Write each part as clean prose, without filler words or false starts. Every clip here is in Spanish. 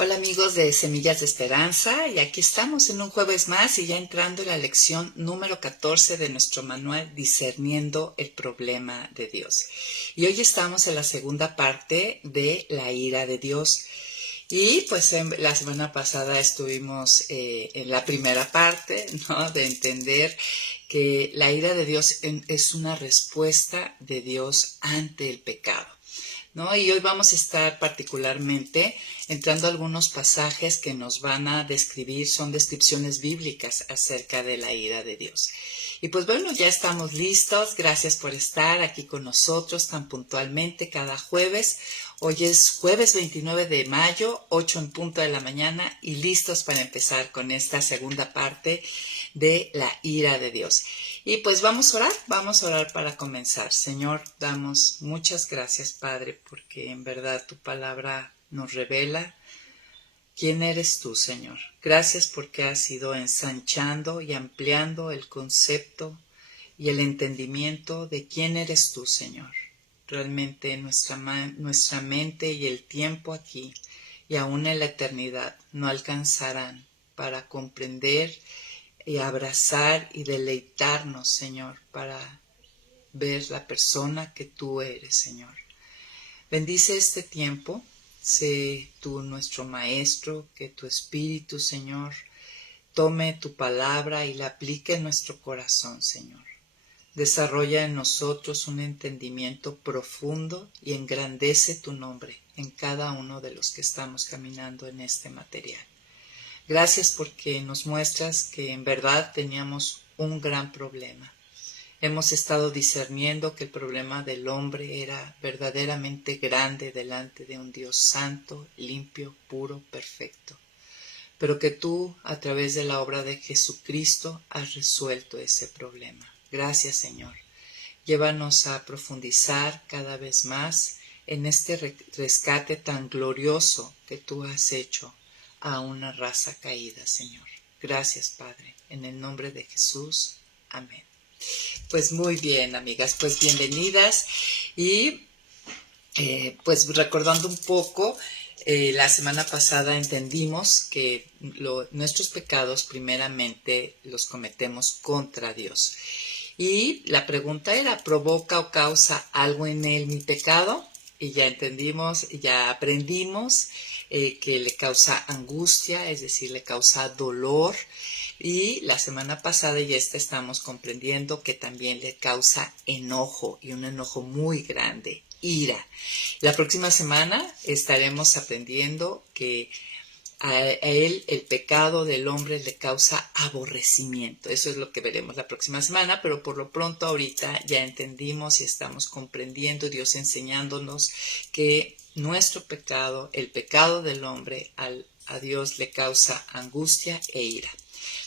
Hola amigos de Semillas de Esperanza, y aquí estamos en un jueves más y ya entrando en la lección número 14 de nuestro manual Discerniendo el Problema de Dios. Y hoy estamos en la segunda parte de la ira de Dios. Y pues la semana pasada estuvimos en la primera parte, ¿no? De entender que la ira de Dios es una respuesta de Dios ante el pecado, ¿no? Y hoy vamos a estar particularmente entrando a algunos pasajes que nos van a describir, son descripciones bíblicas acerca de la ira de Dios. Y pues bueno, ya estamos listos. Gracias por estar aquí con nosotros tan puntualmente cada jueves. Hoy es jueves 29 de mayo, 8 en punto de la mañana, y listos para empezar con esta segunda parte de la ira de Dios. Y pues vamos a orar para comenzar. Señor, damos muchas gracias, Padre, porque en verdad tu palabra nos revela quién eres tú, Señor. Gracias porque has ido ensanchando y ampliando el concepto y el entendimiento de quién eres tú, Señor. Realmente nuestra mente y el tiempo aquí y aún en la eternidad no alcanzarán para comprender y abrazar y deleitarnos, Señor, para ver la persona que tú eres, Señor. Bendice este tiempo, sé tú nuestro Maestro, que tu Espíritu, Señor, tome tu palabra y la aplique en nuestro corazón, Señor. Desarrolla en nosotros un entendimiento profundo y engrandece tu nombre en cada uno de los que estamos caminando en este material. Gracias porque nos muestras que en verdad teníamos un gran problema. Hemos estado discerniendo que el problema del hombre era verdaderamente grande delante de un Dios santo, limpio, puro, perfecto. Pero que tú, a través de la obra de Jesucristo, has resuelto ese problema. Gracias, Señor. Llévanos a profundizar cada vez más en este rescate tan glorioso que tú has hecho a una raza caída, Señor. Gracias, Padre. En el nombre de Jesús. Amén. Pues muy bien, amigas, pues bienvenidas. Y pues recordando un poco, la semana pasada entendimos que nuestros pecados primeramente los cometemos contra Dios. Y la pregunta era, ¿provoca o causa algo en él mi pecado? Y ya entendimos, ya aprendimos que le causa angustia, es decir, le causa dolor. Y la semana pasada y esta estamos comprendiendo que también le causa enojo, y un enojo muy grande, ira. La próxima semana estaremos aprendiendo que a él el pecado del hombre le causa aborrecimiento. Eso es lo que veremos la próxima semana, pero por lo pronto ahorita ya entendimos y estamos comprendiendo, Dios enseñándonos que nuestro pecado, el pecado del hombre, a Dios le causa angustia e ira.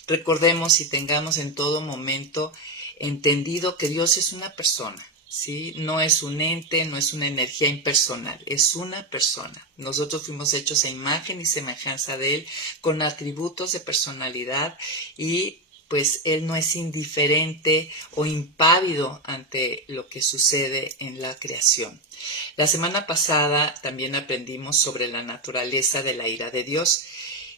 Recordemos y tengamos en todo momento entendido que Dios es una persona, ¿sí? No es un ente, no es una energía impersonal, es una persona. Nosotros fuimos hechos a imagen y semejanza de Él, con atributos de personalidad, y pues Él no es indiferente o impávido ante lo que sucede en la creación. La semana pasada también aprendimos sobre la naturaleza de la ira de Dios.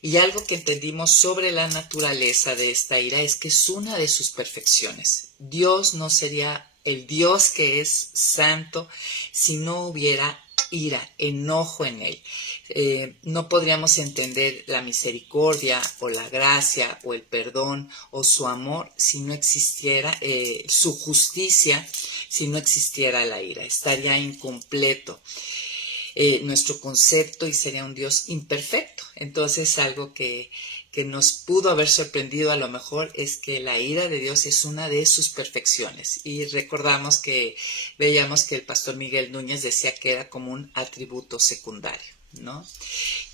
Y algo que entendimos sobre la naturaleza de esta ira es que es una de sus perfecciones. Dios no sería el Dios que es santo si no hubiera ira, enojo en él. No podríamos entender la misericordia o la gracia o el perdón o su amor si no existiera su justicia, si no existiera la ira. Estaría incompleto nuestro concepto y sería un Dios imperfecto. Entonces algo que nos pudo haber sorprendido a lo mejor es que la ira de Dios es una de sus perfecciones. Y recordamos que veíamos que el pastor Miguel Núñez decía que era como un atributo secundario, ¿no?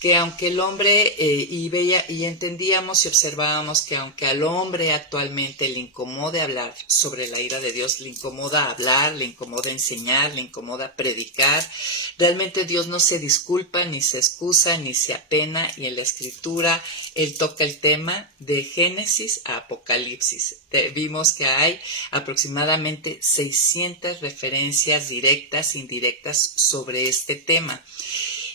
Que aunque el hombre, y entendíamos y observábamos que aunque al hombre actualmente le incomode hablar sobre la ira de Dios, le incomoda hablar, le incomoda enseñar, le incomoda predicar, realmente Dios no se disculpa, ni se excusa, ni se apena, y en la Escritura Él toca el tema de Génesis a Apocalipsis. Vimos que hay aproximadamente 600 referencias directas e indirectas sobre este tema.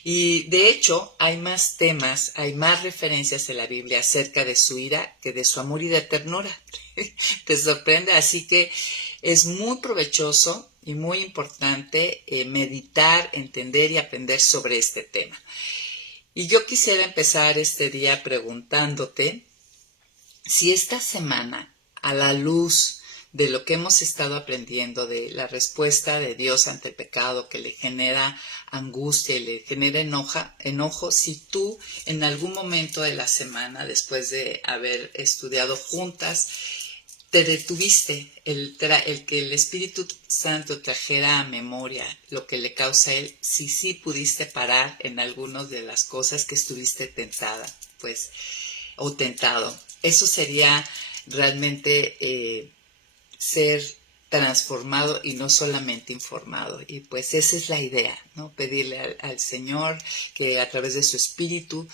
Y de hecho hay más temas, hay más referencias en la Biblia acerca de su ira que de su amor y de ternura. ¿Te sorprende? Así que es muy provechoso y muy importante meditar, entender y aprender sobre este tema. Y yo quisiera empezar este día preguntándote si esta semana, a la luz de lo que hemos estado aprendiendo, de la respuesta de Dios ante el pecado que le genera angustia y le genera enojo, si tú en algún momento de la semana, después de haber estudiado juntas, te detuviste, el que el Espíritu Santo trajera a memoria lo que le causa a él, si sí pudiste parar en algunas de las cosas que estuviste tentada, pues, o tentado. Eso sería realmente ser transformado y no solamente informado. Y pues esa es la idea, ¿no? Pedirle al Señor que a través de su Espíritu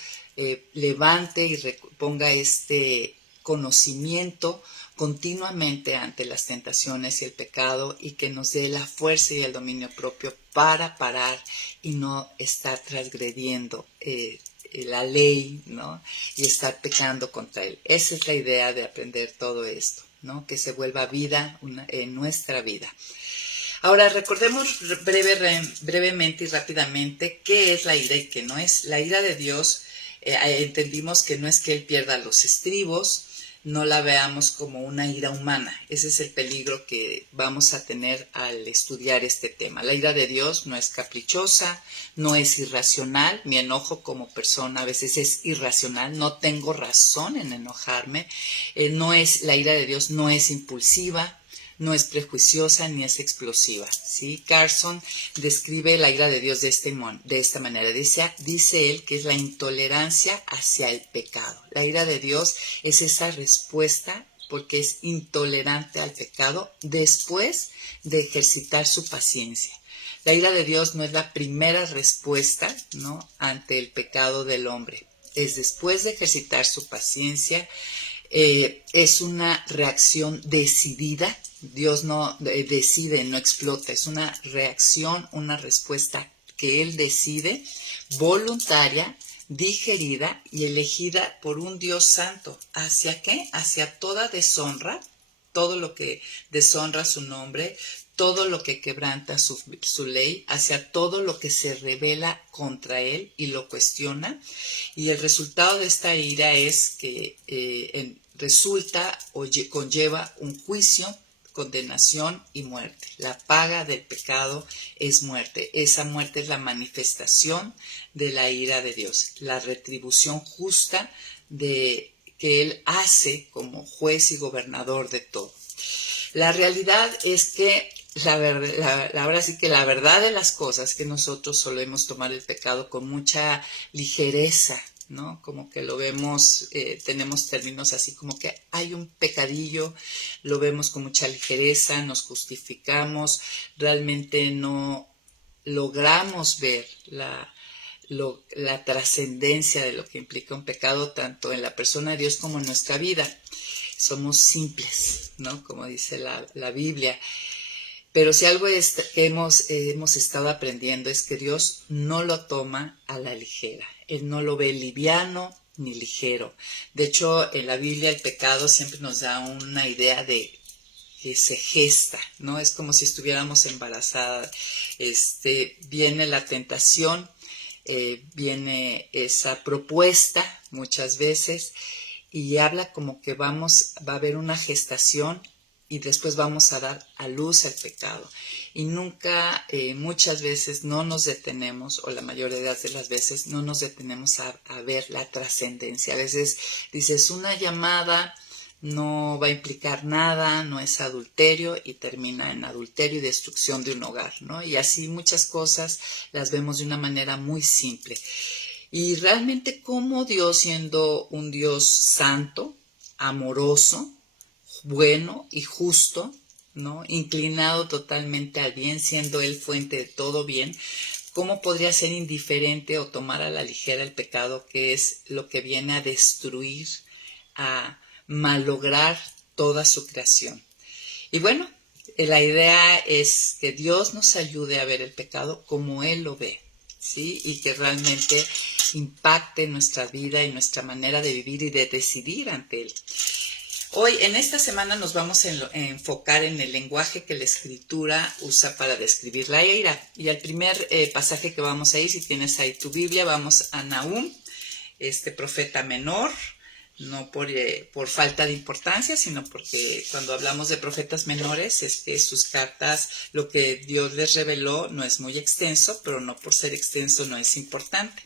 levante y ponga este conocimiento continuamente ante las tentaciones y el pecado, y que nos dé la fuerza y el dominio propio para parar y no estar transgrediendo la ley, ¿no? Y estar pecando contra él. Esa es la idea de aprender todo esto, ¿no? Que se vuelva vida en nuestra vida. Ahora recordemos brevemente y rápidamente qué es la ira y qué no es. La ira de Dios, entendimos que no es que Él pierda los estribos, no la veamos como una ira humana. Ese es el peligro que vamos a tener al estudiar este tema. La ira de Dios no es caprichosa, no es irracional. Mi enojo como persona a veces es irracional, no tengo razón en enojarme. La ira de Dios no es impulsiva, no es prejuiciosa ni es explosiva, ¿sí? Carson describe la ira de Dios de esta manera. Dice él que es la intolerancia hacia el pecado. La ira de Dios es esa respuesta porque es intolerante al pecado después de ejercitar su paciencia. La ira de Dios no es la primera respuesta, ¿no?, ante el pecado del hombre. Es después de ejercitar su paciencia. Es una reacción decidida. Dios no decide, no explota. Es una reacción, una respuesta que Él decide, voluntaria, digerida y elegida por un Dios santo. ¿Hacia qué? Hacia toda deshonra, todo lo que deshonra su nombre, todo lo que quebranta su ley, hacia todo lo que se rebela contra él y lo cuestiona. Y el resultado de esta ira es que resulta o conlleva un juicio, condenación y muerte. La paga del pecado es muerte. Esa muerte es la manifestación de la ira de Dios, la retribución justa que Él hace como juez y gobernador de todo. La realidad es que ahora sí que la verdad de las cosas es que nosotros solemos tomar el pecado con mucha ligereza, ¿no? Como que lo vemos, tenemos términos así como que hay un pecadillo, lo vemos con mucha ligereza, nos justificamos, realmente no logramos ver la trascendencia de lo que implica un pecado tanto en la persona de Dios como en nuestra vida. Somos simples, ¿no? Como dice la Biblia. Pero si algo que hemos estado aprendiendo es que Dios no lo toma a la ligera. Él no lo ve liviano ni ligero. De hecho, en la Biblia el pecado siempre nos da una idea de que se gesta, ¿no? Es como si estuviéramos embarazadas. Viene la tentación, viene esa propuesta muchas veces, y habla como que va a haber una gestación y después vamos a dar a luz al pecado. Y nunca, muchas veces no nos detenemos, o la mayoría de las veces no nos detenemos a ver la trascendencia. A veces dices, una llamada no va a implicar nada, no es adulterio, y termina en adulterio y destrucción de un hogar, ¿no? Y así muchas cosas las vemos de una manera muy simple. Y realmente como Dios, siendo un Dios santo, amoroso, bueno y justo, ¿no?, inclinado totalmente al bien, siendo Él fuente de todo bien, ¿cómo podría ser indiferente o tomar a la ligera el pecado, que es lo que viene a destruir, a malograr toda su creación? Y bueno, la idea es que Dios nos ayude a ver el pecado como Él lo ve. ¿sí? Y que realmente impacte nuestra vida y nuestra manera de vivir y de decidir ante Él. Hoy, en esta semana, nos vamos a enfocar en el lenguaje que la Escritura usa para describir la ira. Y el primer pasaje que vamos a ir, si tienes ahí tu Biblia, vamos a Nahum, este profeta menor, no por falta de importancia, sino porque cuando hablamos de profetas menores, es que sus cartas, lo que Dios les reveló no es muy extenso, pero no por ser extenso no es importante.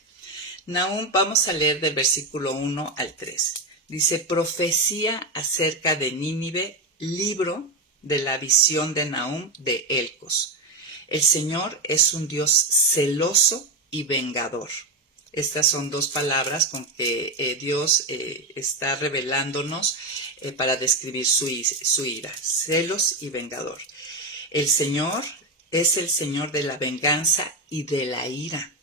Nahum, vamos a leer del versículo 1 al 3. Dice: profecía acerca de Nínive, libro de la visión de Nahum de Elcos. El Señor es un Dios celoso y vengador. Estas son dos palabras con que Dios está revelándonos para describir su ira, celos y vengador. El Señor es el Señor de la venganza y de la ira.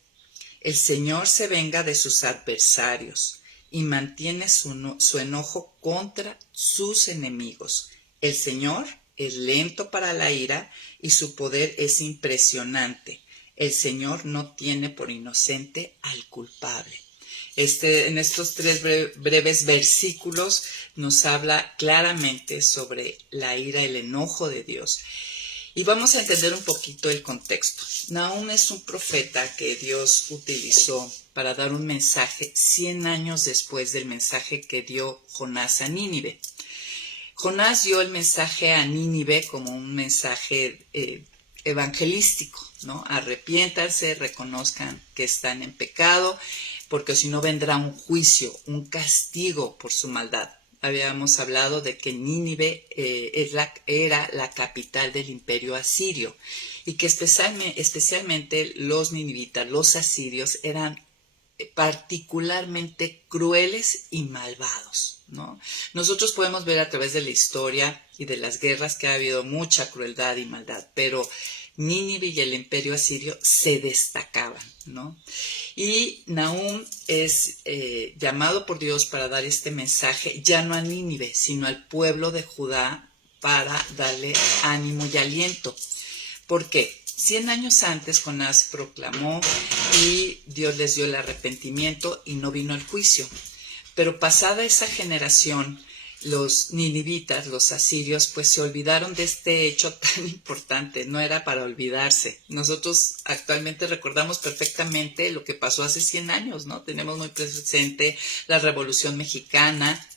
El Señor se venga de sus adversarios y mantiene su enojo contra sus enemigos. El Señor es lento para la ira y su poder es impresionante. El Señor no tiene por inocente al culpable. En estos 3 breves versículos nos habla claramente sobre la ira, el enojo de Dios. Y vamos a entender un poquito el contexto. Nahum es un profeta que Dios utilizó para dar un mensaje 100 años después del mensaje que dio Jonás a Nínive. Jonás dio el mensaje a Nínive como un mensaje evangelístico, ¿no? Arrepiéntanse, reconozcan que están en pecado, porque si no vendrá un juicio, un castigo por su maldad. Habíamos hablado de que Nínive era la capital del imperio asirio y que especialmente los ninivitas, los asirios, eran particularmente crueles y malvados, ¿no? Nosotros podemos ver a través de la historia y de las guerras que ha habido mucha crueldad y maldad, pero Nínive y el imperio asirio se destacaban, ¿no? Y Nahum es llamado por Dios para dar este mensaje, ya no a Nínive, sino al pueblo de Judá, para darle ánimo y aliento. ¿Por qué? 100 años antes Jonás proclamó y Dios les dio el arrepentimiento y no vino el juicio. Pero pasada esa generación, los ninivitas, los asirios, pues se olvidaron de este hecho tan importante. No era para olvidarse. Nosotros actualmente recordamos perfectamente lo que pasó hace 100 años, ¿no? Tenemos muy presente la Revolución Mexicana.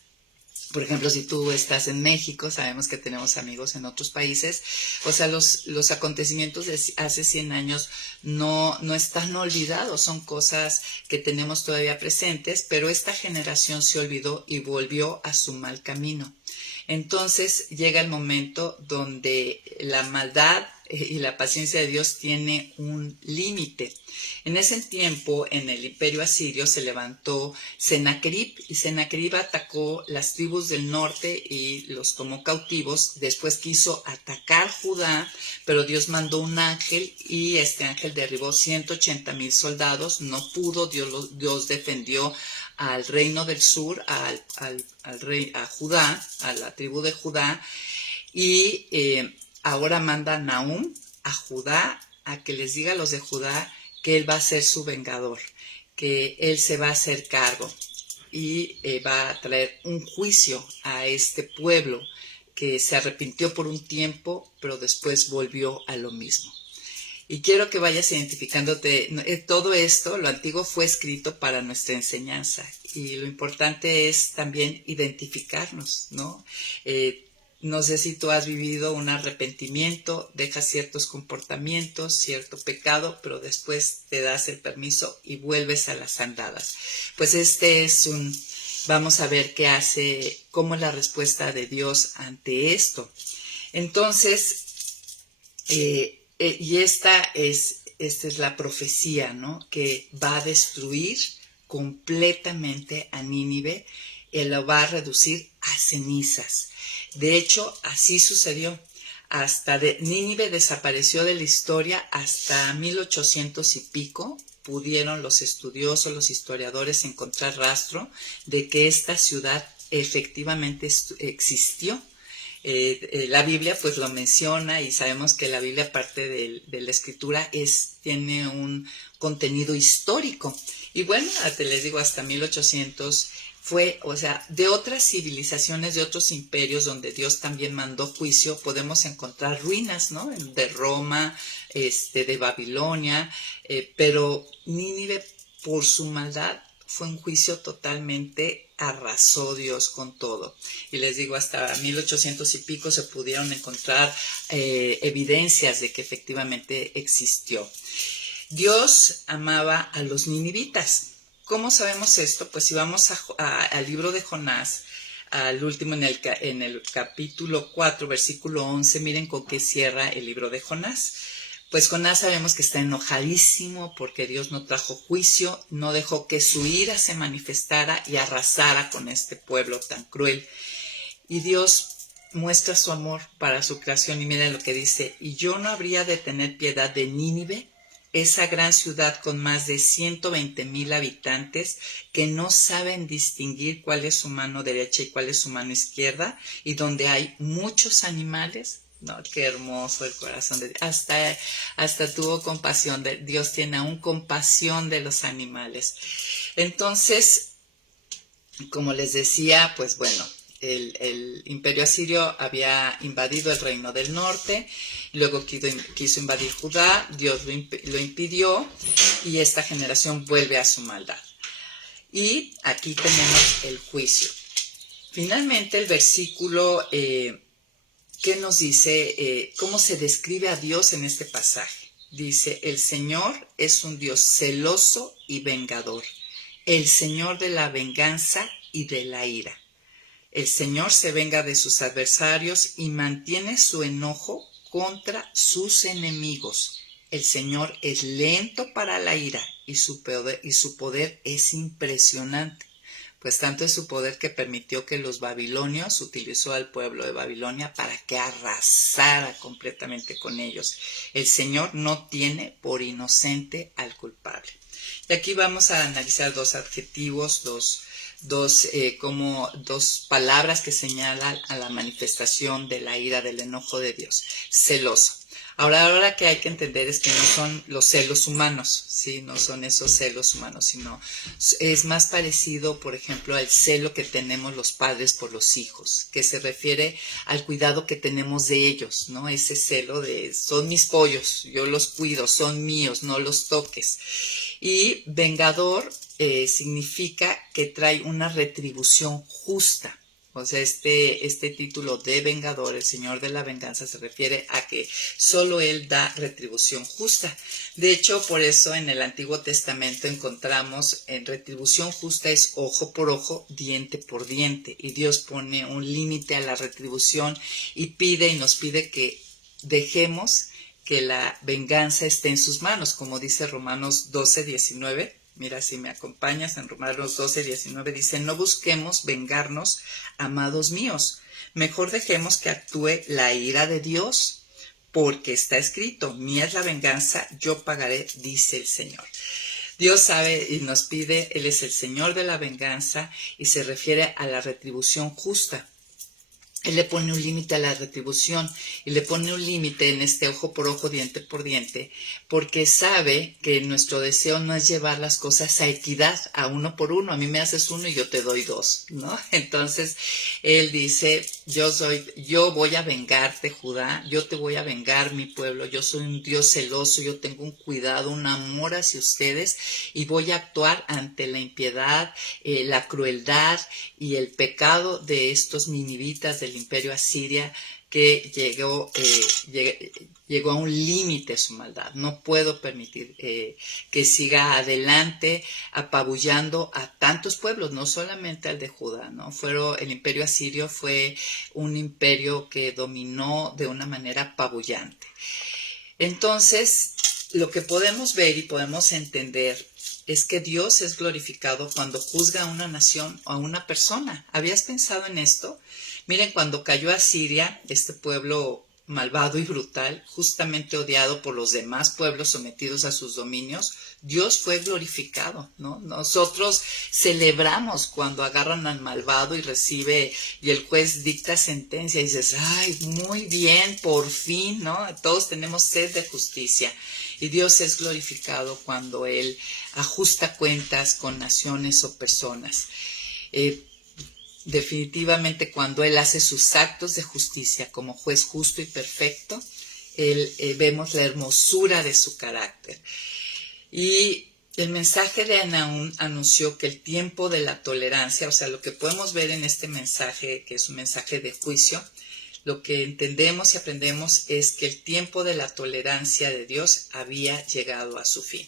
Por ejemplo, si tú estás en México, sabemos que tenemos amigos en otros países, o sea, los acontecimientos de hace 100 años no están olvidados, son cosas que tenemos todavía presentes, pero esta generación se olvidó y volvió a su mal camino. Entonces llega el momento donde la maldad y la paciencia de Dios tiene un límite. En ese tiempo, en el imperio asirio, se levantó Sennacherib y Sennacherib atacó las tribus del norte y los tomó cautivos. Después quiso atacar Judá, pero Dios mandó un ángel y este ángel derribó 180,000 soldados. No pudo, Dios defendió al reino del sur, a Judá, a la tribu de Judá, y ahora manda a Nahum a Judá a que les diga a los de Judá que él va a ser su vengador, que él se va a hacer cargo y va a traer un juicio a este pueblo que se arrepintió por un tiempo, pero después volvió a lo mismo. Y quiero que vayas identificándote. Todo esto, lo antiguo, fue escrito para nuestra enseñanza. Y lo importante es también identificarnos, ¿no? No sé si tú has vivido un arrepentimiento, dejas ciertos comportamientos, cierto pecado, pero después te das el permiso y vuelves a las andadas. Pues vamos a ver cómo es la respuesta de Dios ante esto. Entonces, y esta es la profecía, ¿no? Que va a destruir completamente a Nínive y lo va a reducir a cenizas. De hecho, así sucedió. Nínive desapareció de la historia hasta 1800 y pico. Pudieron los estudiosos, los historiadores encontrar rastro de que esta ciudad efectivamente existió. La Biblia pues lo menciona y sabemos que la Biblia, aparte de la escritura, tiene un contenido histórico. Y bueno, les digo, hasta 1800 fue, o sea, de otras civilizaciones, de otros imperios donde Dios también mandó juicio, podemos encontrar ruinas, ¿no? De Roma, de Babilonia, pero Nínive, por su maldad, fue un juicio totalmente, arrasó Dios con todo. Y les digo, hasta 1800 y pico se pudieron encontrar evidencias de que efectivamente existió. Dios amaba a los ninivitas. ¿Cómo sabemos esto? Pues si vamos al libro de Jonás, al último en el capítulo 4, versículo 11, miren con qué cierra el libro de Jonás. Pues Jonás sabemos que está enojadísimo porque Dios no trajo juicio, no dejó que su ira se manifestara y arrasara con este pueblo tan cruel. Y Dios muestra su amor para su creación y miren lo que dice: y yo no habría de tener piedad de Nínive, esa gran ciudad con más de 120,000 habitantes que no saben distinguir cuál es su mano derecha y cuál es su mano izquierda, y donde hay muchos animales. No, qué hermoso el corazón de Dios. Hasta tuvo compasión. Dios tiene aún compasión de los animales. Entonces, como les decía, pues bueno, el imperio asirio había invadido el reino del norte, luego quiso invadir Judá, Dios lo impidió y esta generación vuelve a su maldad. Y aquí tenemos el juicio. Finalmente el versículo, ¿qué nos dice? ¿Cómo se describe a Dios en este pasaje? Dice: el Señor es un Dios celoso y vengador, el Señor de la venganza y de la ira. El Señor se venga de sus adversarios y mantiene su enojo contra sus enemigos. El Señor es lento para la ira y su poder es impresionante. Pues tanto es su poder que permitió que los babilonios, utilizó al pueblo de Babilonia para que arrasara completamente con ellos. El Señor no tiene por inocente al culpable. Y aquí vamos a analizar dos adjetivos, dos palabras que señalan a la manifestación de la ira, del enojo de Dios. Celoso. Ahora que hay que entender es que no son los celos humanos, ¿sí? No son esos celos humanos, sino es más parecido, por ejemplo, al celo que tenemos los padres por los hijos, que se refiere al cuidado que tenemos de ellos, ¿no? Ese celo de: son mis pollos, yo los cuido, son míos, no los toques. Y vengador significa que trae una retribución justa. O sea, este título de vengador, el Señor de la venganza, se refiere a que solo Él da retribución justa. De hecho, por eso en el Antiguo Testamento encontramos en retribución justa es ojo por ojo, diente por diente. Y Dios pone un límite a la retribución y nos pide que dejemos que la venganza esté en sus manos, como dice Romanos 12:19. Mira, si me acompañas en Romanos 12:19, dice: no busquemos vengarnos, amados míos, mejor dejemos que actúe la ira de Dios, porque está escrito: mía es la venganza, yo pagaré, dice el Señor. Dios sabe y nos pide, Él es el Señor de la venganza y se refiere a la retribución justa. Él le pone un límite a la retribución y le pone un límite en este ojo por ojo, diente por diente, porque sabe que nuestro deseo no es llevar las cosas a equidad, a uno por uno. A mí me haces uno y yo te doy dos, ¿no? Entonces, Él dice: yo voy a vengarte, Judá, yo te voy a vengar, mi pueblo, yo soy un Dios celoso, yo tengo un cuidado, un amor hacia ustedes y voy a actuar ante la impiedad, la crueldad y el pecado de estos ninivitas del imperio asiria, que llegó a un límite su maldad. No puedo permitir que siga adelante apabullando a tantos pueblos, no solamente al de Judá, ¿no? El imperio asirio fue un imperio que dominó de una manera apabullante. Entonces, lo que podemos ver y podemos entender es que Dios es glorificado cuando juzga a una nación o a una persona. ¿Habías pensado en esto? Miren, cuando cayó Asiria, este pueblo malvado y brutal, justamente odiado por los demás pueblos sometidos a sus dominios, Dios fue glorificado, ¿no? Nosotros celebramos cuando agarran al malvado y el juez dicta sentencia y dices, ay, muy bien, por fin, ¿no? Todos tenemos sed de justicia. Y Dios es glorificado cuando Él ajusta cuentas con naciones o personas. Definitivamente cuando Él hace sus actos de justicia como juez justo y perfecto, vemos la hermosura de su carácter. Y el mensaje de Nahum anunció que el tiempo de la tolerancia, o sea, lo que podemos ver en este mensaje, que es un mensaje de juicio, lo que entendemos y aprendemos es que el tiempo de la tolerancia de Dios había llegado a su fin.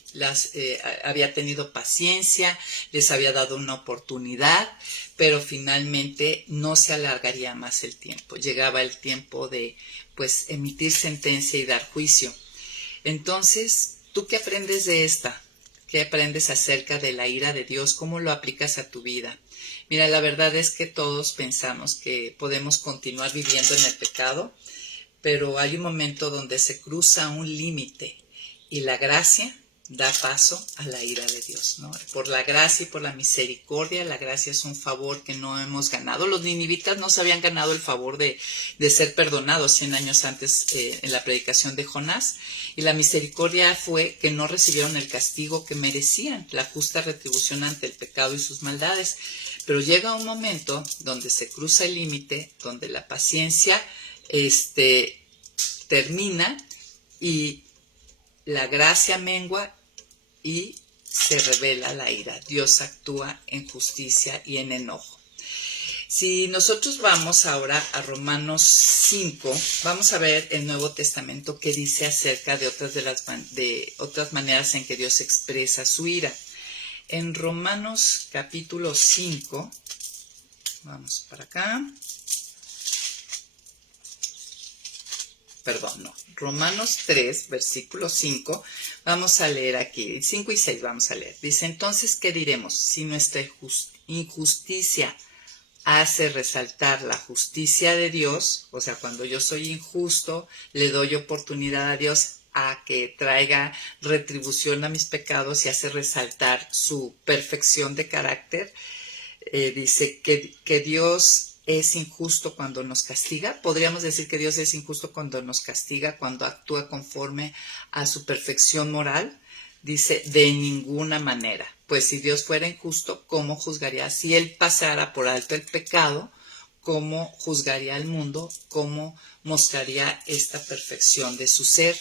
Había tenido paciencia, les había dado una oportunidad, pero finalmente no se alargaría más el tiempo. Llegaba el tiempo de, pues, emitir sentencia y dar juicio. Entonces, ¿tú qué aprendes de esta? ¿Qué aprendes acerca de la ira de Dios? ¿Cómo lo aplicas a tu vida? Mira, la verdad es que todos pensamos que podemos continuar viviendo en el pecado, pero hay un momento donde se cruza un límite y la gracia da paso a la ira de Dios, ¿no? Por la gracia y por la misericordia, la gracia es un favor que no hemos ganado. Los ninivitas no se habían ganado el favor de ser perdonados 100 años antes en la predicación de Jonás, y la misericordia fue que no recibieron el castigo que merecían, la justa retribución ante el pecado y sus maldades. Pero llega un momento donde se cruza el límite, donde la paciencia termina y la gracia mengua y se revela la ira. Dios actúa en justicia y en enojo. Si nosotros vamos ahora a Romanos 5, vamos a ver el Nuevo Testamento que dice acerca de otras maneras en que Dios expresa su ira. En Romanos capítulo 5, vamos para acá. Romanos 3, versículo 5, vamos a leer aquí, 5 y 6 vamos a leer. Dice, entonces, ¿qué diremos? Si nuestra injusticia hace resaltar la justicia de Dios, o sea, cuando yo soy injusto, le doy oportunidad a Dios a que traiga retribución a mis pecados y hace resaltar su perfección de carácter. Dice que Dios es injusto cuando nos castiga. Podríamos decir que Dios es injusto cuando nos castiga, cuando actúa conforme a su perfección moral. Dice, de ninguna manera. Pues si Dios fuera injusto, ¿cómo juzgaría? Si Él pasara por alto el pecado, ¿cómo juzgaría al mundo? ¿Cómo mostraría esta perfección de su ser?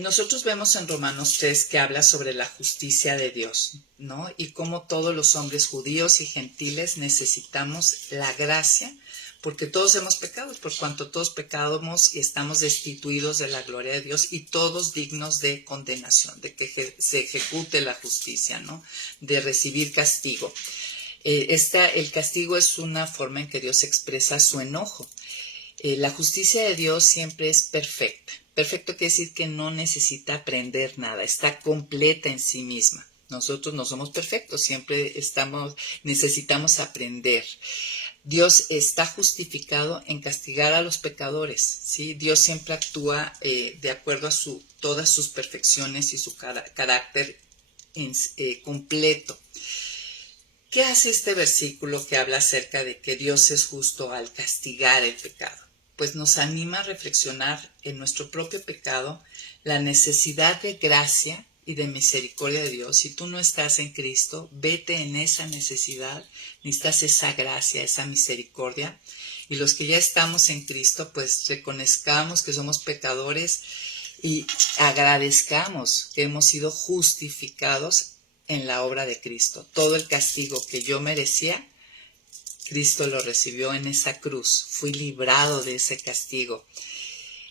Nosotros vemos en Romanos 3 que habla sobre la justicia de Dios, ¿no? Y cómo todos los hombres judíos y gentiles necesitamos la gracia, porque todos hemos pecado, por cuanto todos pecamos y estamos destituidos de la gloria de Dios y todos dignos de condenación, de que se ejecute la justicia, ¿no? De recibir castigo. El castigo es una forma en que Dios expresa su enojo. La justicia de Dios siempre es perfecta. Perfecto quiere decir que no necesita aprender nada, está completa en sí misma. Nosotros no somos perfectos, siempre necesitamos aprender. Dios está justificado en castigar a los pecadores, ¿sí? Dios siempre actúa de acuerdo a todas sus perfecciones y su carácter completo. ¿Qué hace este versículo que habla acerca de que Dios es justo al castigar el pecado? Pues nos anima a reflexionar en nuestro propio pecado, la necesidad de gracia y de misericordia de Dios. Si tú no estás en Cristo, vete en esa necesidad, necesitas esa gracia, esa misericordia. Y los que ya estamos en Cristo, pues reconozcamos que somos pecadores y agradezcamos que hemos sido justificados en la obra de Cristo. Todo el castigo que yo merecía, Cristo lo recibió en esa cruz. Fui librado de ese castigo.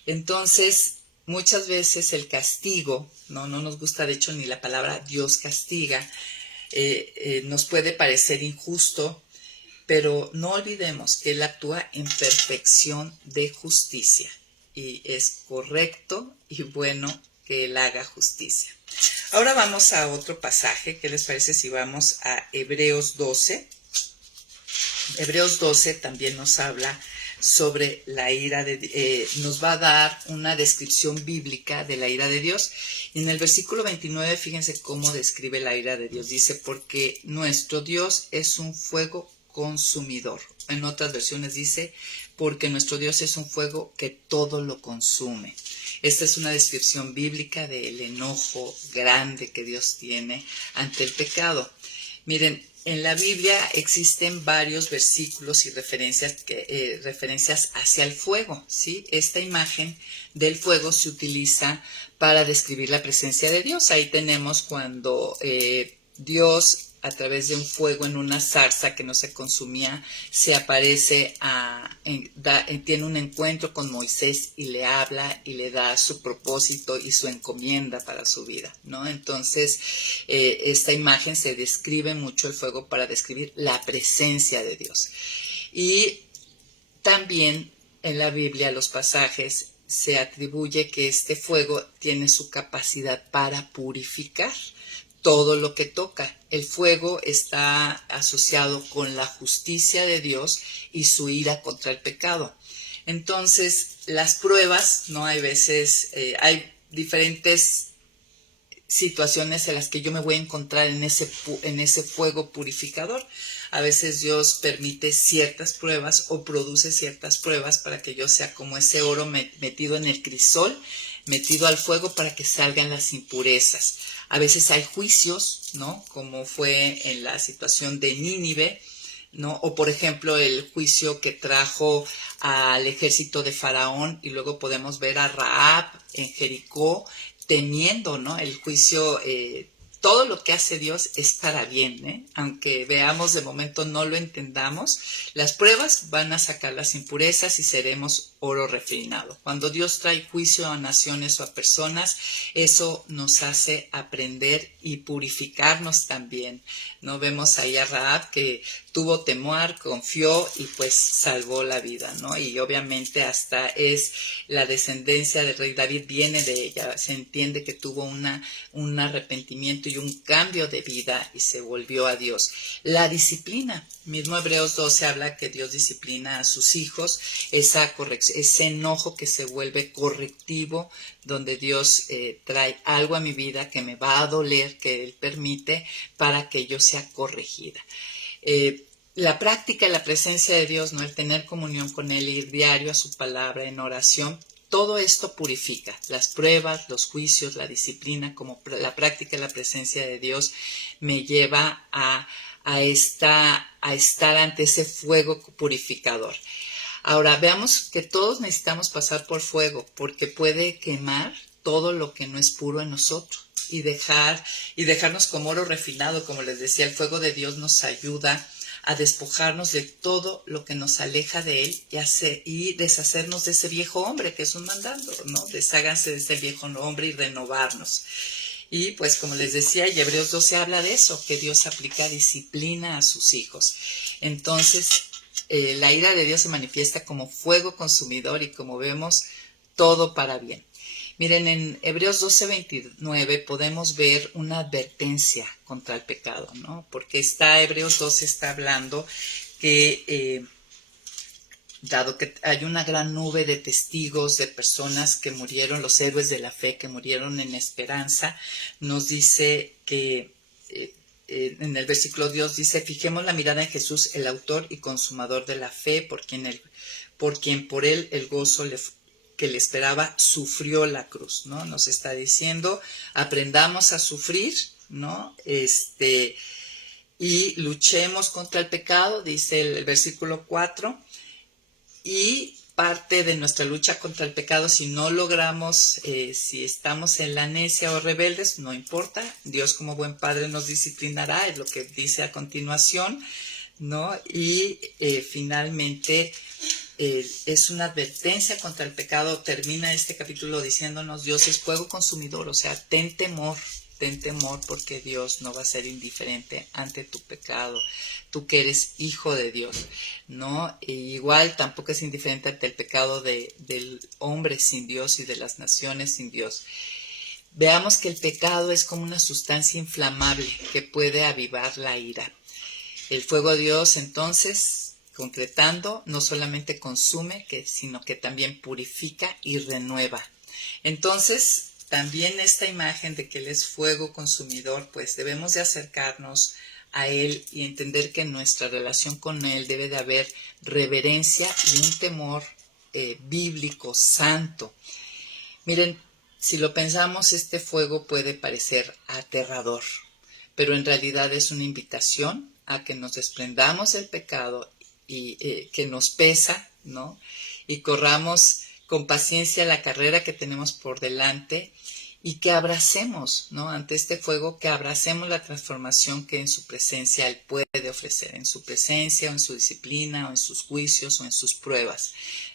Entonces, muchas veces el castigo, no nos gusta de hecho ni la palabra Dios castiga, nos puede parecer injusto, pero no olvidemos que Él actúa en perfección de justicia y es correcto y bueno que Él haga justicia. Ahora vamos a otro pasaje. ¿Qué les parece si vamos a Hebreos 12? Hebreos 12 también nos habla sobre la ira nos va a dar una descripción bíblica de la ira de Dios. Y en el versículo 29, fíjense cómo describe la ira de Dios. Dice, porque nuestro Dios es un fuego consumidor. En otras versiones dice, porque nuestro Dios es un fuego que todo lo consume. Esta es una descripción bíblica del enojo grande que Dios tiene ante el pecado. Miren, en la Biblia existen varios versículos y referencias hacia el fuego, ¿sí? Esta imagen del fuego se utiliza para describir la presencia de Dios. Ahí tenemos cuando Dios, a través de un fuego en una zarza que no se consumía, se aparece, tiene un encuentro con Moisés y le habla y le da su propósito y su encomienda para su vida, ¿no? Entonces, esta imagen se describe mucho el fuego para describir la presencia de Dios. Y también en la Biblia, los pasajes, se atribuye que este fuego tiene su capacidad para purificar todo lo que toca. El fuego está asociado con la justicia de Dios y su ira contra el pecado. Entonces, las pruebas, ¿no? Hay veces, hay diferentes situaciones en las que yo me voy a encontrar en ese fuego purificador. A veces Dios permite ciertas pruebas o produce ciertas pruebas para que yo sea como ese oro metido en el crisol, metido al fuego para que salgan las impurezas. A veces hay juicios, ¿no? Como fue en la situación de Nínive, ¿no? O por ejemplo el juicio que trajo al ejército de Faraón, y luego podemos ver a Rahab en Jericó temiendo, ¿no? El juicio, todo lo que hace Dios es para bien, ¿eh? Aunque veamos de momento no lo entendamos, las pruebas van a sacar las impurezas y seremos oro refinado. Cuando Dios trae juicio a naciones o a personas, eso nos hace aprender y purificarnos también, ¿no? Vemos ahí a Rahab que tuvo temor, confió y pues salvó la vida, ¿no? Y obviamente hasta es la descendencia del rey David, viene de ella. Se entiende que tuvo un arrepentimiento y un cambio de vida y se volvió a Dios. La disciplina, mismo Hebreos 12 habla que Dios disciplina a sus hijos, esa corrección, ese enojo que se vuelve correctivo, donde Dios trae algo a mi vida que me va a doler, que Él permite para que yo sea corregida. La práctica y la presencia de Dios, ¿no? El tener comunión con Él, ir diario a su palabra en oración, todo esto purifica. Las pruebas, los juicios, la disciplina, como la práctica y la presencia de Dios me lleva a estar ante ese fuego purificador. Ahora, veamos que todos necesitamos pasar por fuego, porque puede quemar todo lo que no es puro en nosotros y dejarnos como oro refinado. Como les decía, el fuego de Dios nos ayuda a despojarnos de todo lo que nos aleja de Él y deshacernos de ese viejo hombre, que es un mandato, ¿no? Desháganse de ese viejo hombre y renovarnos. Y pues como les decía, y Hebreos 12 habla de eso, que Dios aplica disciplina a sus hijos. Entonces, la ira de Dios se manifiesta como fuego consumidor y como vemos, todo para bien. Miren, en Hebreos 12:29 podemos ver una advertencia contra el pecado, ¿no? Porque Hebreos 12 está hablando que dado que hay una gran nube de testigos, de personas que murieron, los héroes de la fe que murieron en esperanza, nos dice que en el versículo Dios dice, fijemos la mirada en Jesús, el autor y consumador de la fe, por quien por él el gozo que le esperaba sufrió la cruz, ¿no? Nos está diciendo, aprendamos a sufrir, ¿no? Y luchemos contra el pecado, dice el versículo 4, y parte de nuestra lucha contra el pecado, si no logramos, si estamos en la necia o rebeldes, no importa, Dios como buen padre nos disciplinará, es lo que dice a continuación, ¿no? Y finalmente es una advertencia contra el pecado. Termina este capítulo diciéndonos, Dios es fuego consumidor, o sea, ten temor porque Dios no va a ser indiferente ante tu pecado, tú que eres hijo de Dios, ¿no? E igual tampoco es indiferente ante el pecado del hombre sin Dios y de las naciones sin Dios. Veamos que el pecado es como una sustancia inflamable que puede avivar la ira. El fuego de Dios entonces concretando, no solamente consume, sino que también purifica y renueva. Entonces, también esta imagen de que Él es fuego consumidor, pues debemos de acercarnos a Él y entender que en nuestra relación con Él debe de haber reverencia y un temor bíblico, santo. Miren, si lo pensamos, este fuego puede parecer aterrador, pero en realidad es una invitación a que nos desprendamos del pecado y que nos pesa, ¿no? Y corramos con paciencia la carrera que tenemos por delante y que abracemos, ¿no? Ante este fuego, que abracemos la transformación que en su presencia Él puede ofrecer, en su presencia, o en su disciplina, o en sus juicios, o en sus pruebas.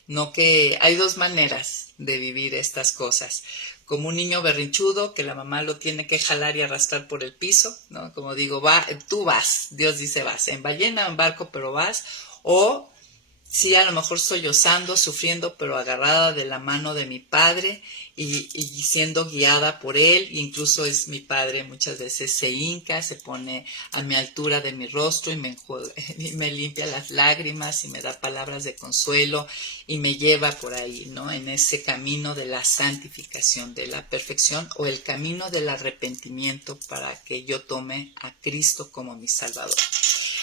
No, que hay dos maneras de vivir estas cosas. Como un niño berrinchudo que la mamá lo tiene que jalar y arrastrar por el piso, ¿no? Como digo, tú vas, Dios dice vas, en ballena o en barco, pero vas. O sí, a lo mejor sollozando, sufriendo, pero agarrada de la mano de mi padre y siendo guiada por él. Incluso es mi padre, muchas veces se hinca, se pone a mi altura de mi rostro y y me limpia las lágrimas y me da palabras de consuelo y me lleva por ahí, ¿no? En ese camino de la santificación, de la perfección, o el camino del arrepentimiento para que yo tome a Cristo como mi Salvador.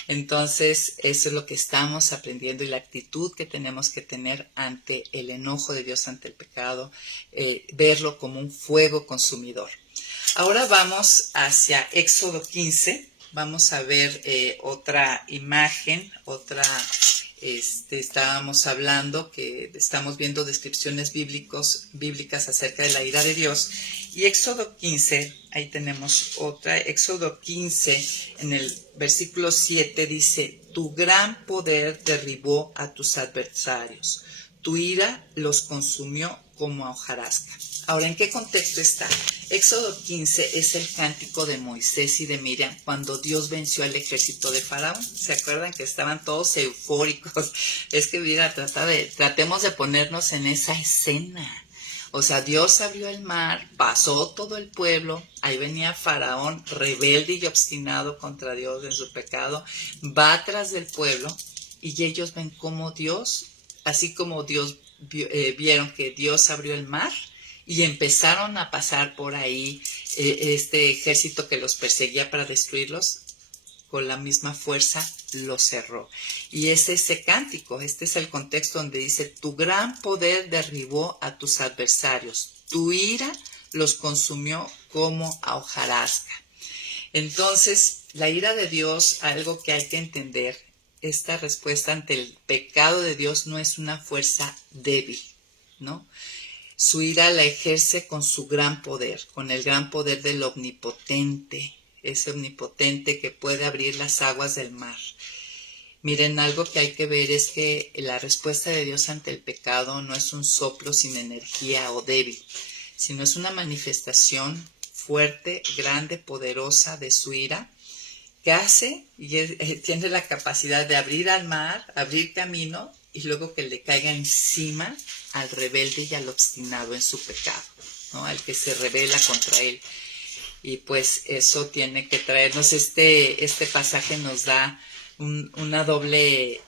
Entonces, eso es lo que estamos aprendiendo y la actitud que tenemos que tener ante el enojo de Dios, ante el pecado, verlo como un fuego consumidor. Ahora vamos hacia Éxodo 15, vamos a ver otra imagen, estábamos hablando que estamos viendo descripciones bíblicas acerca de la ira de Dios. Y Éxodo 15, ahí tenemos otra. Éxodo 15, en el versículo 7 dice: tu gran poder derribó a tus adversarios, tu ira los consumió como a hojarasca. Ahora, ¿en qué contexto está? Éxodo 15 es el cántico de Moisés y de Miriam cuando Dios venció al ejército de Faraón. ¿Se acuerdan que estaban todos eufóricos? Es que, mira, tratemos de ponernos en esa escena. O sea, Dios abrió el mar, pasó todo el pueblo, ahí venía Faraón rebelde y obstinado contra Dios en su pecado, va tras del pueblo y ellos ven cómo Dios, así como vieron que Dios abrió el mar, y empezaron a pasar por ahí este ejército que los perseguía para destruirlos, con la misma fuerza los cerró. Y es ese cántico, este es el contexto donde dice: tu gran poder derribó a tus adversarios, tu ira los consumió como a hojarasca. Entonces, la ira de Dios, algo que hay que entender, esta respuesta ante el pecado de Dios no es una fuerza débil, ¿no? Su ira la ejerce con su gran poder, con el gran poder del omnipotente, ese omnipotente que puede abrir las aguas del mar. Miren, algo que hay que ver es que la respuesta de Dios ante el pecado no es un soplo sin energía o débil, sino es una manifestación fuerte, grande, poderosa de su ira, que hace y tiene la capacidad de abrir al mar, abrir camino, y luego que le caiga encima al rebelde y al obstinado en su pecado, ¿no? Al que se rebela contra él. Y pues eso tiene que traernos, este pasaje nos da una doble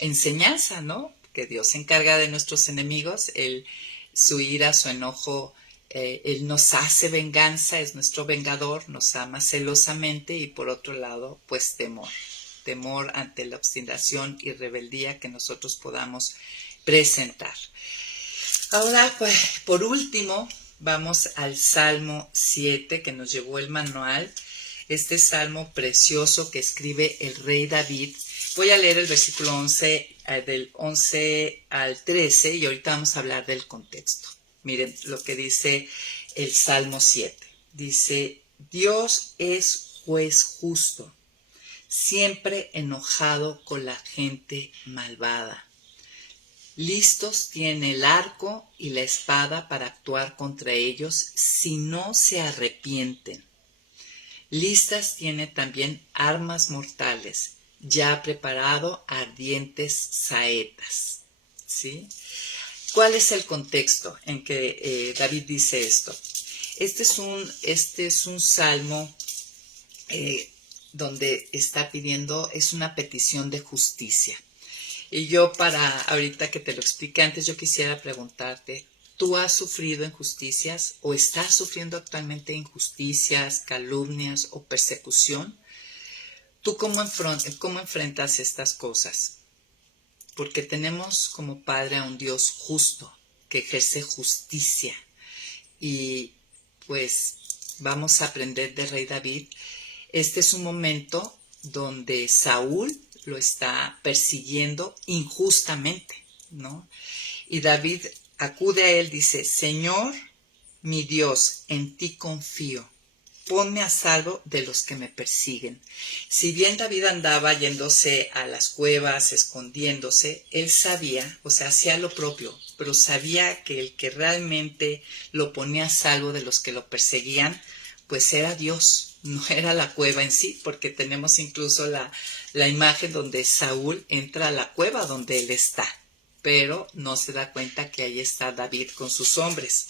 enseñanza, ¿no? Que Dios se encarga de nuestros enemigos, su ira, su enojo, Él nos hace venganza, es nuestro vengador, nos ama celosamente, y por otro lado, pues temor ante la obstinación y rebeldía que nosotros podamos presentar. Ahora, pues, por último, vamos al Salmo 7 que nos llevó el manual, este salmo precioso que escribe el rey David. Voy a leer el versículo 11, del 11 al 13, y ahorita vamos a hablar del contexto. Miren lo que dice el Salmo 7. Dice: Dios es juez justo, siempre enojado con la gente malvada. Listos tiene el arco y la espada para actuar contra ellos si no se arrepienten. Listas tiene también armas mortales, ya preparado ardientes saetas. ¿Sí? ¿Cuál es el contexto en que David dice esto? Este es un salmo donde está pidiendo, es una petición de justicia. Y yo ahorita que te lo expliqué antes, yo quisiera preguntarte, ¿tú has sufrido injusticias o estás sufriendo actualmente injusticias, calumnias o persecución? ¿Tú cómo enfrentas estas cosas? Porque tenemos como Padre a un Dios justo, que ejerce justicia. Y pues vamos a aprender de Rey David. Este es un momento donde Saúl lo está persiguiendo injustamente, ¿no? Y David acude a él, dice, Señor, mi Dios, en ti confío. Ponme a salvo de los que me persiguen. Si bien David andaba yéndose a las cuevas, escondiéndose, él sabía, o sea, hacía lo propio, pero sabía que el que realmente lo ponía a salvo de los que lo perseguían, pues era Dios, no era la cueva en sí, porque tenemos incluso la imagen donde Saúl entra a la cueva donde él está, pero no se da cuenta que ahí está David con sus hombres.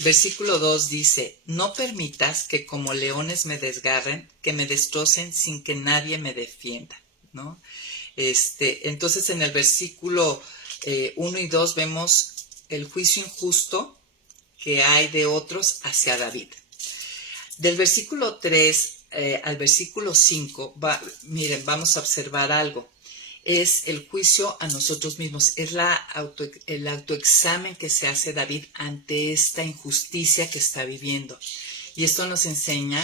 Versículo 2 dice, no permitas que como leones me desgarren, que me destrocen sin que nadie me defienda, ¿no? Entonces en el versículo 1 y 2 vemos el juicio injusto que hay de otros hacia David. Del versículo 3 al versículo 5, miren, vamos a observar algo. Es el juicio a nosotros mismos, es el autoexamen que se hace David ante esta injusticia que está viviendo. Y esto nos enseña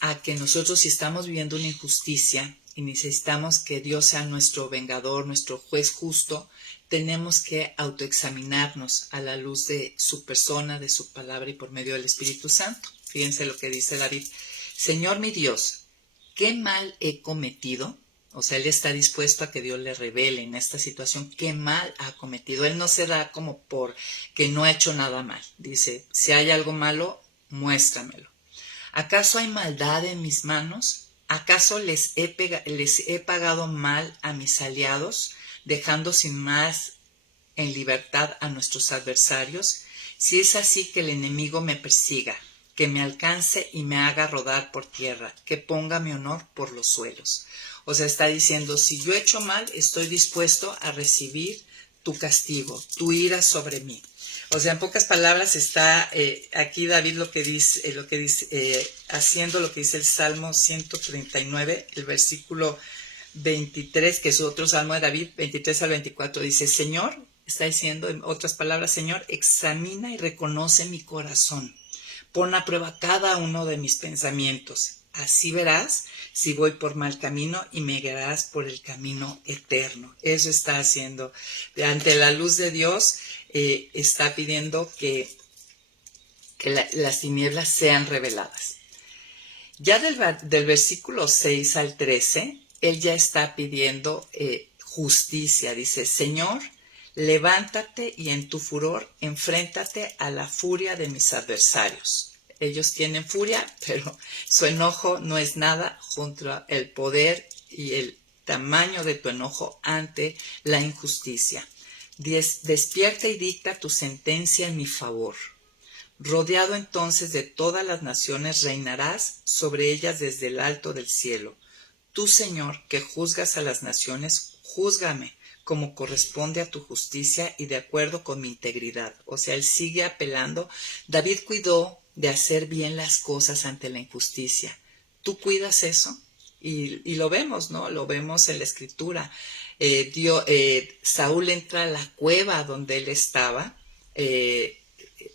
a que nosotros, si estamos viviendo una injusticia y necesitamos que Dios sea nuestro vengador, nuestro juez justo, tenemos que autoexaminarnos a la luz de su persona, de su palabra y por medio del Espíritu Santo. Fíjense lo que dice David. Señor mi Dios, ¿qué mal he cometido? O sea, él está dispuesto a que Dios le revele en esta situación qué mal ha cometido. Él no se da como por que no ha hecho nada mal. Dice, si hay algo malo, muéstramelo. ¿Acaso hay maldad en mis manos? ¿Acaso les he pagado mal a mis aliados, dejando sin más en libertad a nuestros adversarios? Si es así, que el enemigo me persiga, que me alcance y me haga rodar por tierra, que ponga mi honor por los suelos. O sea, está diciendo, si yo he hecho mal, estoy dispuesto a recibir tu castigo, tu ira sobre mí. O sea, en pocas palabras está aquí David haciendo lo que dice el Salmo 139, el versículo 23, que es otro Salmo de David, 23 al 24, dice, Señor, está diciendo en otras palabras, Señor, examina y reconoce mi corazón. Pon a prueba cada uno de mis pensamientos. Así verás si voy por mal camino y me guiarás por el camino eterno. Eso está haciendo. Ante la luz de Dios está pidiendo que las tinieblas sean reveladas. Ya del versículo 6 al 13, él ya está pidiendo justicia. Dice, Señor, levántate y en tu furor enfréntate a la furia de mis adversarios. Ellos tienen furia, pero su enojo no es nada contra el poder y el tamaño de tu enojo ante la injusticia. Despierta y dicta tu sentencia en mi favor. Rodeado entonces de todas las naciones, reinarás sobre ellas desde el alto del cielo. Tú, Señor, que juzgas a las naciones, júzgame como corresponde a tu justicia y de acuerdo con mi integridad. O sea, él sigue apelando. David cuidó de hacer bien las cosas ante la injusticia. ¿Tú cuidas eso? Y lo vemos, ¿no? Lo vemos en la Escritura. Saúl entra a la cueva donde él estaba,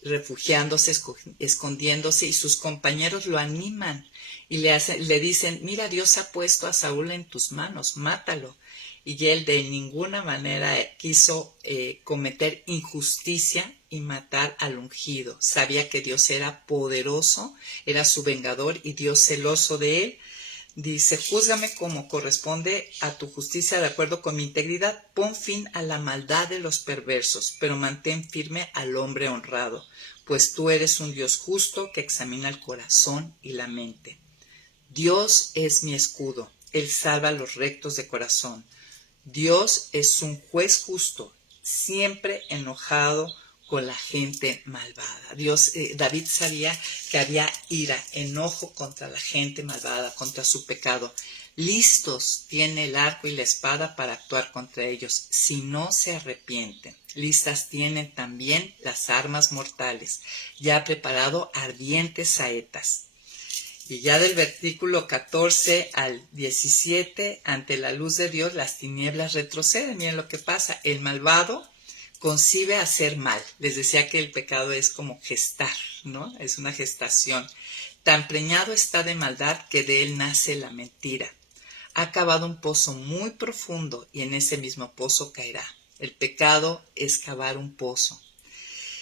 refugiándose, escondiéndose, y sus compañeros lo animan y le dicen, mira, Dios ha puesto a Saúl en tus manos, mátalo. Y él de ninguna manera quiso cometer injusticia y matar al ungido. Sabía que Dios era poderoso, era su vengador y Dios celoso de él. Dice, júzgame como corresponde a tu justicia de acuerdo con mi integridad. Pon fin a la maldad de los perversos, pero mantén firme al hombre honrado, pues tú eres un Dios justo que examina el corazón y la mente. Dios es mi escudo, Él salva a los rectos de corazón. Dios es un juez justo, siempre enojado con la gente malvada. David sabía que había ira, enojo contra la gente malvada, contra su pecado. Listos tiene el arco y la espada para actuar contra ellos, si no se arrepienten. Listas tienen también las armas mortales, ya ha preparado ardientes saetas. Y ya del versículo 14 al 17, ante la luz de Dios las tinieblas retroceden. Miren lo que pasa, el malvado concibe hacer mal. Les decía que el pecado es como gestar, ¿no? Es una gestación. Tan preñado está de maldad que de él nace la mentira. Ha cavado un pozo muy profundo y en ese mismo pozo caerá. El pecado es cavar un pozo.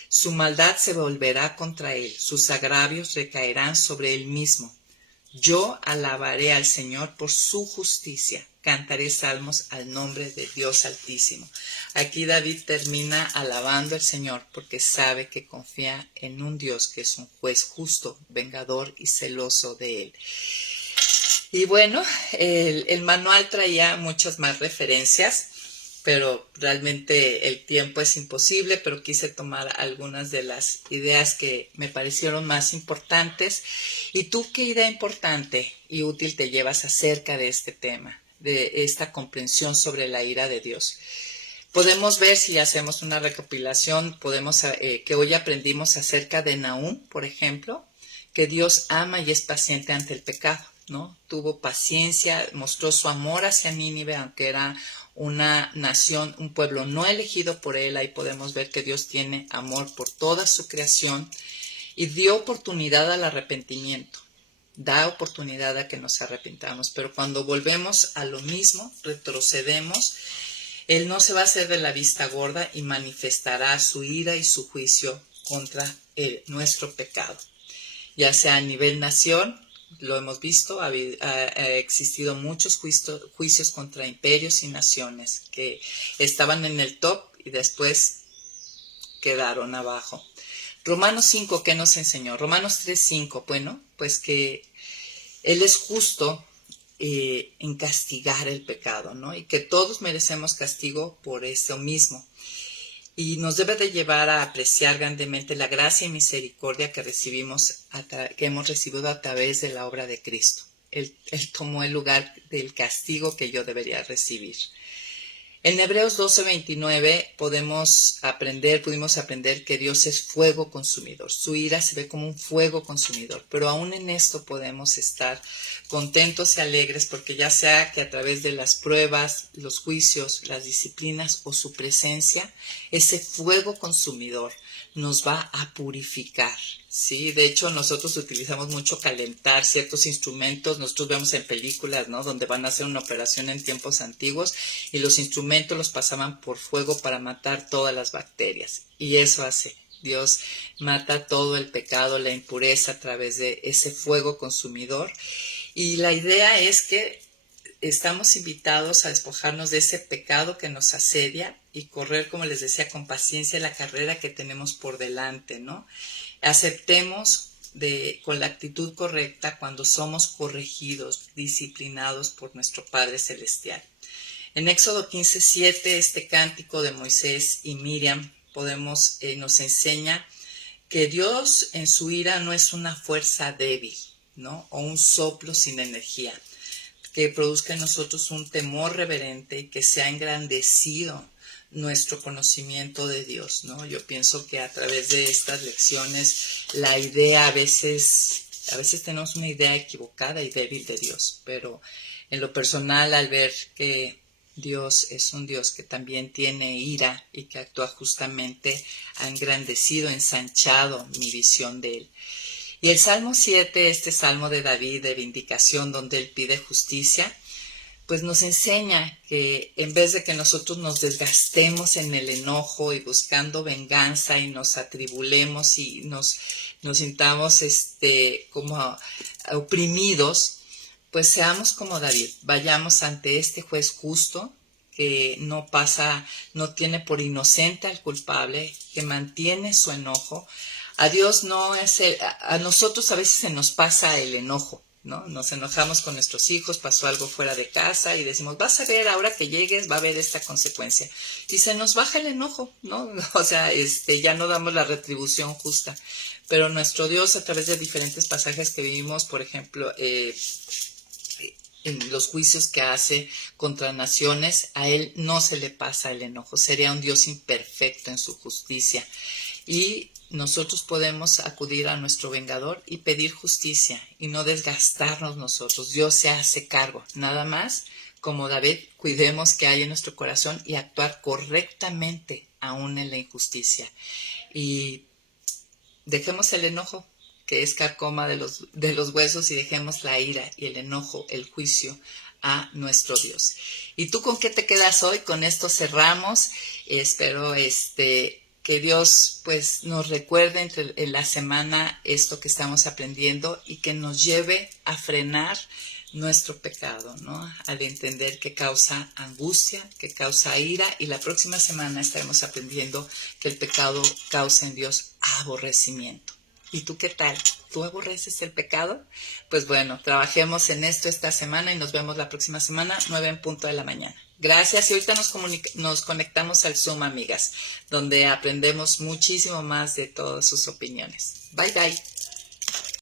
Su maldad se volverá contra él, sus agravios recaerán sobre él mismo. Yo alabaré al Señor por su justicia, cantaré salmos al nombre de Dios Altísimo. Aquí David termina alabando al Señor porque sabe que confía en un Dios que es un juez justo, vengador y celoso de él. Y bueno, el manual traía muchas más referencias, pero realmente el tiempo es imposible, pero quise tomar algunas de las ideas que me parecieron más importantes. ¿Y tú qué idea importante y útil te llevas acerca de este tema, de esta comprensión sobre la ira de Dios? Podemos ver, si hacemos una recopilación, que hoy aprendimos acerca de Nahum, por ejemplo, que Dios ama y es paciente ante el pecado, ¿no? Tuvo paciencia, mostró su amor hacia Nínive, aunque era una nación, un pueblo no elegido por él. Ahí podemos ver que Dios tiene amor por toda su creación y dio oportunidad al arrepentimiento. Da oportunidad a que nos arrepintamos, pero cuando volvemos a lo mismo, retrocedemos, Él no se va a hacer de la vista gorda y manifestará su ira y su juicio contra nuestro pecado. Ya sea a nivel nación, lo hemos visto, ha existido muchos juicios contra imperios y naciones que estaban en el top y después quedaron abajo. Romanos 5, ¿qué nos enseñó? Romanos 3:5, bueno, pues que Él es justo en castigar el pecado, ¿no? Y que todos merecemos castigo por eso mismo. Y nos debe de llevar a apreciar grandemente la gracia y misericordia que hemos recibido a través de la obra de Cristo. Él tomó el lugar del castigo que yo debería recibir. En Hebreos 12:29 pudimos aprender que Dios es fuego consumidor. Su ira se ve como un fuego consumidor, pero aún en esto podemos estar contentos y alegres porque ya sea que a través de las pruebas, los juicios, las disciplinas o su presencia, ese fuego consumidor nos va a purificar, ¿sí? De hecho, nosotros utilizamos mucho calentar ciertos instrumentos. Nosotros vemos en películas, ¿no?, donde van a hacer una operación en tiempos antiguos y los instrumentos los pasaban por fuego para matar todas las bacterias. Y eso hace. Dios mata todo el pecado, la impureza a través de ese fuego consumidor. Y la idea es que estamos invitados a despojarnos de ese pecado que nos asedia y correr, como les decía, con paciencia la carrera que tenemos por delante, ¿no? Aceptemos con la actitud correcta cuando somos corregidos, disciplinados por nuestro Padre Celestial. En Éxodo 15:7, este cántico de Moisés y Miriam, nos enseña que Dios en su ira no es una fuerza débil, ¿no?, o un soplo sin energía, que produzca en nosotros un temor reverente y que sea engrandecido nuestro conocimiento de Dios, ¿no? Yo pienso que a través de estas lecciones la idea a veces tenemos una idea equivocada y débil de Dios, pero en lo personal, al ver que Dios es un Dios que también tiene ira y que actúa justamente, ha engrandecido, ensanchado mi visión de Él. Y el Salmo 7, este Salmo de David de vindicación, donde él pide justicia, pues nos enseña que en vez de que nosotros nos desgastemos en el enojo y buscando venganza y nos atribulemos y nos sintamos como oprimidos, pues seamos como David, vayamos ante este juez justo que no tiene por inocente al culpable, que mantiene su enojo. A Dios a nosotros a veces se nos pasa el enojo, ¿no? Nos enojamos con nuestros hijos, pasó algo fuera de casa y decimos, vas a ver, ahora que llegues va a haber esta consecuencia. Y se nos baja el enojo, ¿no? O sea, ya no damos la retribución justa. Pero nuestro Dios, a través de diferentes pasajes que vivimos, por ejemplo, en los juicios que hace contra naciones, a Él no se le pasa el enojo. Sería un Dios imperfecto en su justicia. Y nosotros podemos acudir a nuestro vengador y pedir justicia y no desgastarnos nosotros. Dios se hace cargo. Nada más, como David, cuidemos que hay en nuestro corazón y actuar correctamente aún en la injusticia. Y dejemos el enojo, que es carcoma de los huesos, y dejemos la ira y el enojo, el juicio a nuestro Dios. ¿Y tú con qué te quedas hoy? Con esto cerramos. Espero que Dios pues nos recuerde en la semana esto que estamos aprendiendo y que nos lleve a frenar nuestro pecado, ¿no? Al entender que causa angustia, que causa ira, y la próxima semana estaremos aprendiendo que el pecado causa en Dios aborrecimiento. ¿Y tú qué tal? ¿Tú aborreces el pecado? Pues bueno, trabajemos en esto esta semana y nos vemos la próxima semana, 9:00 a.m. Gracias, y ahorita nos conectamos al Zoom, amigas, donde aprendemos muchísimo más de todas sus opiniones. Bye, bye.